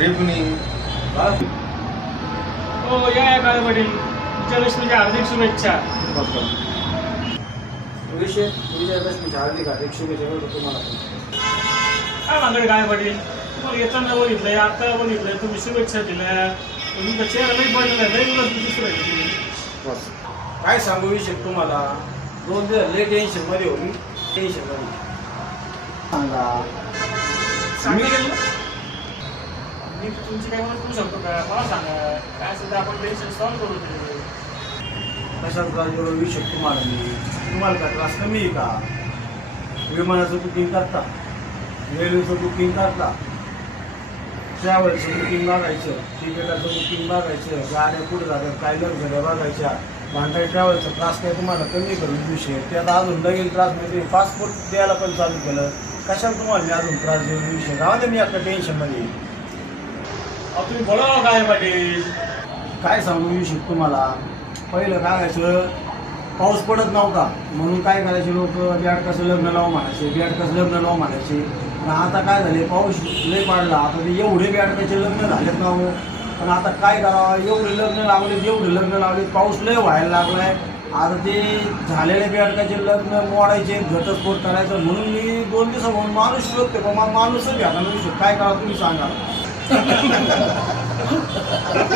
रेपणी हो या या काळे वडील. विजयलक्ष्मीच्या हार्दिक शुभेच्छा. विषय विजयलक्ष्मीच्या हार्दिक हार्दिक शुभेच्छा करतो तुम्हाला. काय भानगड काय वडील? तुम्हाला येताना बघितलंय आता बघितलंय तुम्ही शुभेच्छा दिल्या. तुमचा चेहरा नाही पडलेला आहे लई उलट दिसू राहिले तुम्ही. बस. काय सांगू विषय तुम्हाला? दोन दिवस लय टेन्शनमध्ये होती. टेन्शनमध्ये. सांगा सांगितलं? मी तुमची काय मदत करू शकतो का? मला सांगा काय असेल तर आपण टेन्शन सॉल्व करू ते. कशात त्रास एवढा विषय तुम्हाला मी तुम्हाला काय त्रास कमी आहे का? विमानाचं बुकिंग करता. रेल्वेचं बुकिंग करता. ट्रॅव्हलचं बुकिंग बघायचं. तिकिटाचं बुकिंग बघायचं. गाड्या कुठे जातात काय झाल्या बघायच्या. भांडाई ट्रॅव्हलचा त्रास काय तुम्हाला कमी करून विषय त्यात अजून लगेच त्रास म्हणजे पासपोर्ट द्यायला पण चालू केलं. कशाला तुम्हाला मी अजून त्रास देऊन विषय. राहू मी आता टेन्शनमध्ये तुम्ही बोलावं काय पाटील काय सांगू विषय मला. पहिलं काय व्हायचं पाऊस पडत नव्हता. म्हणून काय करायचे लोक बॅटकाचं लग्न लावा म्हणायचे बॅटकाचं लग्न लावा म्हणायचे. पण आता काय झाले पाऊस लय पडला. आता ते एवढे बॅटकाचे लग्न झालेत ना हो. पण आता काय करावं एवढे लग्न लावले एवढे लग्न लावले पाऊस लय व्हायला लागलाय. आता ते झालेले बॅटकाचे लग्न मोडायचे घटस्फोट करायचं. म्हणून मी दोन दिवसापासून माणूस शोधते पण मला माणूसच घ्या विषय काय करा तुम्ही सांगा. ハハハハ!